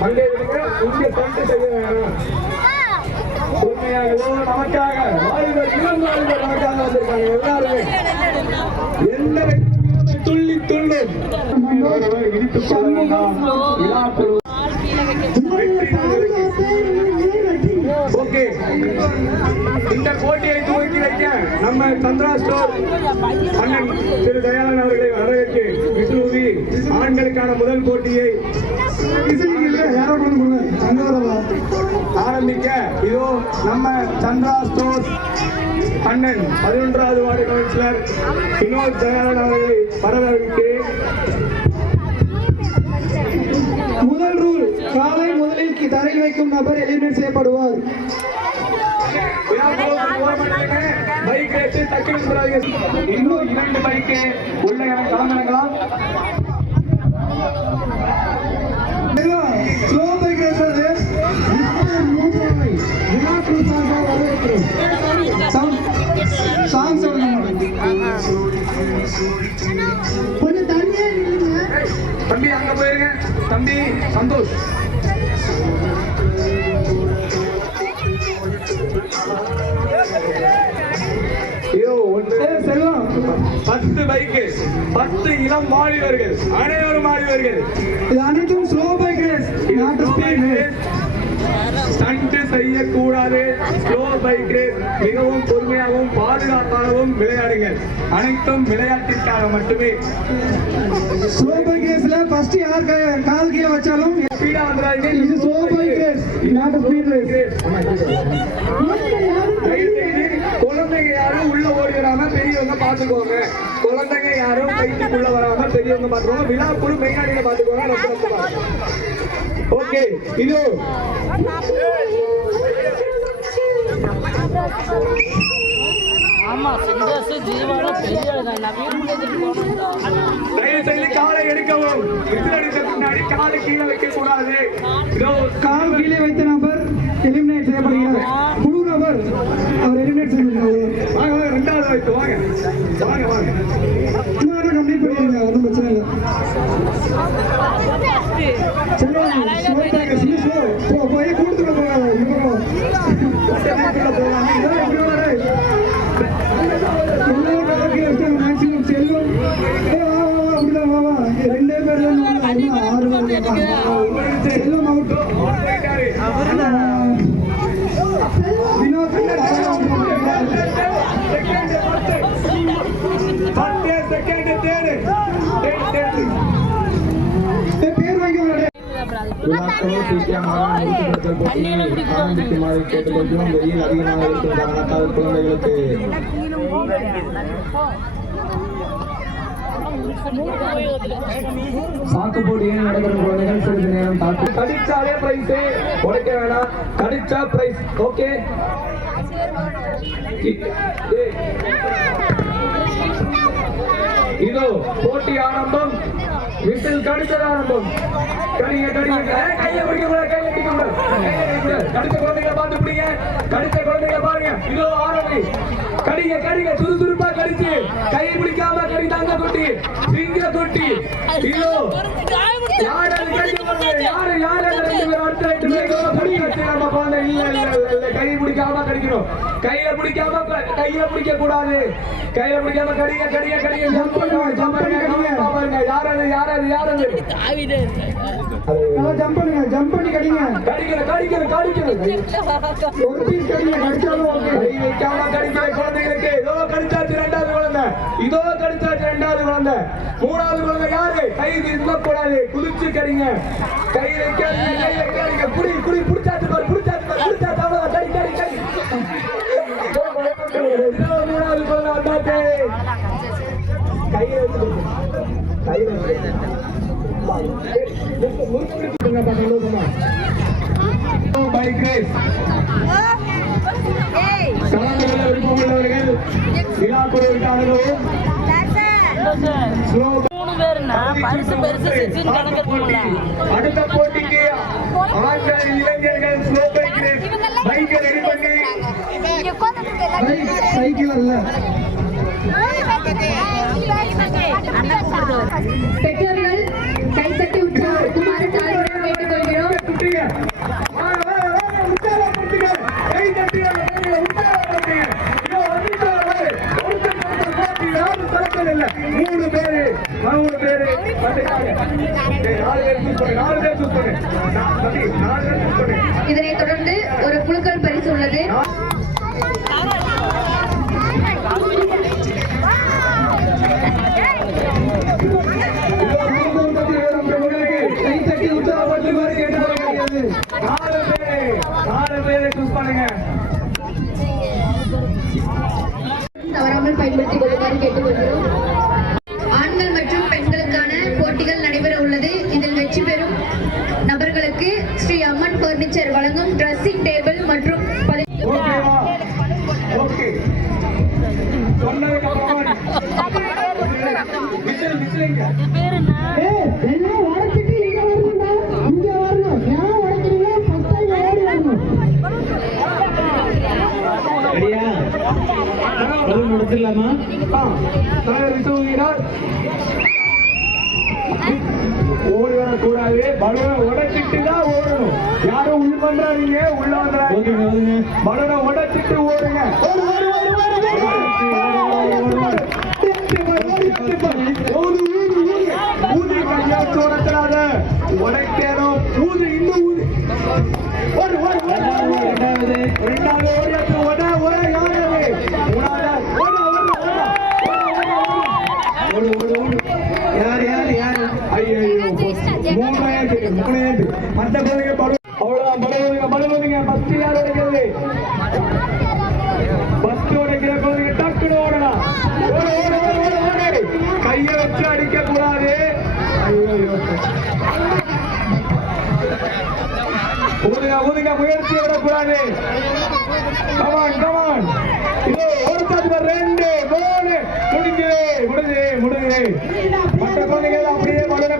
பங்கேற்க இங்க தண்டு செய்ய வேணாம். உண்மையாகவோ நமக்காக வாலிபர் இளம் வாலிபர் நமக்காக வந்திருக்காங்க. எல்லாருமே எந்த துள்ளி துள்ளும் இடித்து ஓகே. இந்த போட்டியை துவக்கி வைக்க நம்ம சந்திரா ஸ்டோர் அண்ணன் திரு தயாளன் அவர்களை வரவேற்று விசுவி ஆண்களுக்கான முதல் போட்டியை ஆரம்பிக்க இதோ நம்ம சந்திரா ஸ்டோர் அண்ணன் 11வது வார்டு கவுன்சிலர் வினோத் தயாளன் அவர்களை வரவேற்று முதல் ரூல் காலை முதலில் தரையில் வைக்கும் நபர் எலிமினேட் செய்யப்படுவார். பைக் ரேஸ் தக்கிவிடுகிறார்கள். இன்னும் 2 பைக்கு உள்ள கிளம்பினங்களா? ஸ்லோ பைக் ரேஸ் அது சாங் தம்பி அங்க போயிருங்க. தம்பி சந்தோஷ் செல்வம் 10 பைக்கு 10 இளம் வாலிபர்கள் அனைவரும் வாலிபர்கள். இது அனைத்தும் slow bike race, not speed race. Stunt செய்யக்கூடாது. ஸ்லோ பைக் ரேஸ் மிகவும் பொறுமையாகவும் பாதுகாப்பாகவும் விளையாடுங்கள். அனைத்தும் விளையாட்டிற்காக மட்டுமே. ஸ்லோ பைக் ரேஸ்ல ஃபர்ஸ்ட் யார் கால் கீழ வச்சாலும் ஸ்பீடா வந்துறாங்க. இது slow bike race, not speed race. குழந்தைங்க யாரும் உள்ள ஓடிடாம பெரியவங்க பாத்துக்கோங்க. குழந்தைங்க யாரும் கைக்குள்ள வராம பெரியவங்க பாத்துக்கோங்க. விழாக்குழு மெயினாடியில பாத்துக்கோங்க. ஓகே. இது ஆமா சிங்கர்ஸ் ஜீவான பெரிய தயவு செய்து காலை எடுக்கவும். முன்னாடி காலை கீழே வைக்க கூடாது. கால் கீழே வைத்த நபர் எலிமினேட் செய்யப்படுகிறார். குழு நபர் அவர் எலிமினேட் செய்யப்படுகிறார். வாங்க 2வது வைத்து வாங்க வாங்க வாங்க. இன்னொரு கம்ப்ளீட் பண்ணிடுங்க. ஒன்றும் பிரச்சனை இல்லை. போய் கூட்டுல போகாத. மேக்சிமம் செல்வம் அப்படிதான் வாவா 2 பேர்ல 6 செல்வம் அவுட். வினோத் பேர் வாங்கி கேட்டுக்கொள்கிறோம். வெயில் அதிகமாக இருக்கும் காரணத்தால் குழந்தைகளுக்கு சாக்குப்போடு ஏன் நடைபெறும் குழந்தைகள் சிறிது நேரம் தாக்கு. கடிச்சாலே பிரைஸ் உடைக்க வேணாம். கடிச்சா பிரைஸ். ஓகே. இதோ போட்டி ஆரம்பம். விசில் கடிச்சது ஆரம்பம். கடிங்க கடிங்க. கையை பிடிக்க கூடாது. கையை பிடிக்க கூடாது. கடிச்ச குழந்தைகளை பார்த்து பிடிங்க. கடிச்ச குழந்தைகளை பாருங்க. இதோ ஆரம்பி. கடிங்க கடிங்க. சுறுசுறுப்பா கடிச்சு கையை பிடிக்காம கடித்தாங்க குட்டி. சிங்க குட்டி. இதோ யாரு கை பிடிக்காம கடிக்கணும். கையில பிடிக்க கூடாது. கையில பிடிக்காம கடிங்க கடிங்க கடிங்க. ஜம்ப் பண்ணுங்க. யாரது ஜம்ப் பண்ணுங்க. ஜம்ப் பண்ணி கடிங்க. கடிக்கணும். ஒரு பீஸ் கடிங்க. கடிச்சாலும் ஓகே. கை வைக்காம கடிக்கிற குழந்தைகளுக்கு இதோ கடிச்சாச்சு 2வது குழந்தை. இதோ கடிச்சாச்சு 2வது குழந்தை. 3வது குழந்தை யாரு? கை கூடாது. குதிச்சு கடிங்க. கை வைக்காதீங்க. கை வைக்காதீங்க. புடி புடிச்சாச்சு பாரு. புடிச்சாச்சு அவ்வளவு. கடி 3வது குழந்தை வந்தாச்சு. கையை வச்சு பைக் ரேஸ் கலந்துள்ள விருப்பமுள்ளவர்கள் விழாக்குழுவிற்கு அனுபவம். 3 பேருன்னா பரிசு கணக்கெடுக்கணும்ல. அடுத்த போட்டிக்கு ஆண்கள் இளைஞர்கள் ஸ்லோ பைக் ரேஸ் பைக்கை ரெடி பண்ணி சைக்கிள் அல்ல. பெற்றோர்கள் கைத்தட்டி உற்சாகமாறு 4 பேர் சூஸ் பண்ணு 4 பேர் சூஸ் பண்ணு 4 பேர் சூஸ் பண்ணு. இதனைத் தொடர்ந்து ஒரு குலுக்கல் பரிசு உள்ளது. கைத்தட்டி உற்சாகப்படுத்துமாறு கேட்டுக்கொள்ளப்படுகிறது. 4 பேரை சூஸ் பண்ணுங்க. தவறாமல் பயன்படுத்திக் கொள்ளுமாறு கேட்டுக்கொள்கிறோம். ஆண்கள் மற்றும் பெண்களுக்கான போட்டிகள் நடைபெற உள்ளது. இதில் வெற்றி பெறும் நபர்களுக்கு ஸ்ரீ அம்மன் பர்னிச்சர் வழங்கும் ட்ரெஸ்ஸிங் டேபிள் மற்றும் ஓகேவா? ஓகே. சொன்னதுக்கு அப்புறமா விசிலுங்க. இது பேர் என்ன? எல்லாம் உடைச்சிட்டு இங்க வரணும்டா. இங்க வரணும். யாரும் உடைக்கிறீங்க? ஃபர்ஸ்ட் டைம் ஓடி வரணும். ரெடியா? பலூன் உடைச்சிடலாமா? தலைவர் விசுகிறார். ஓடி வரக்கூடாது. பலூனை உடைச்சிட்டு தான் ஓடணும். யாரும் உள் பண்றாதீங்க, உள்ள வந்துடாதீங்க. ஓகேங்க, ஓகேங்க. பலூனை உடைச்சிட்டு ஓடுங்க. ஓடு, ஓடு, ஓடு, ஓடு, ஓடு, ஓடு. ஓடு, ஊது, ஊது. ஊதி கையாச்சு உடைச்சிடாத. உடைக்கணும். ஊது, இன்னும் ஊது. ஓடு, ஓடு, ஓடு, ஓடு. ரெண்டாவது. ரெண்டாவது ஓடியாச்சு. ஓட, ஓட, யார் அது? மூணாவது. ஓடு, ஓடு, ஓடு. ஓடு, ஓடு, ஓடு. யார் யார் யார்? ஐயோ, மூணு மற்ற குழந்தைங்க அவ்வளவுதான். பலூனுங்க ஃபர்ஸ்ட் யார் உடைக்கிறது? ஃபர்ஸ்ட் உடைக்கிற குழந்தைங்க டக்குனு ஓடலாம். ஓடு, ஓடு, ஓடு, ஓடு, ஓடு. கையை வச்சு அடிக்க கூடாது. ஐயோ, ஊதுங்க, முயற்சி விடக்கூடாது. Come on, come on. இதோ ஒருத்தர் 2 3 முடிஞ்சு. மற்ற குழந்தைங்க அப்படியே பலூனை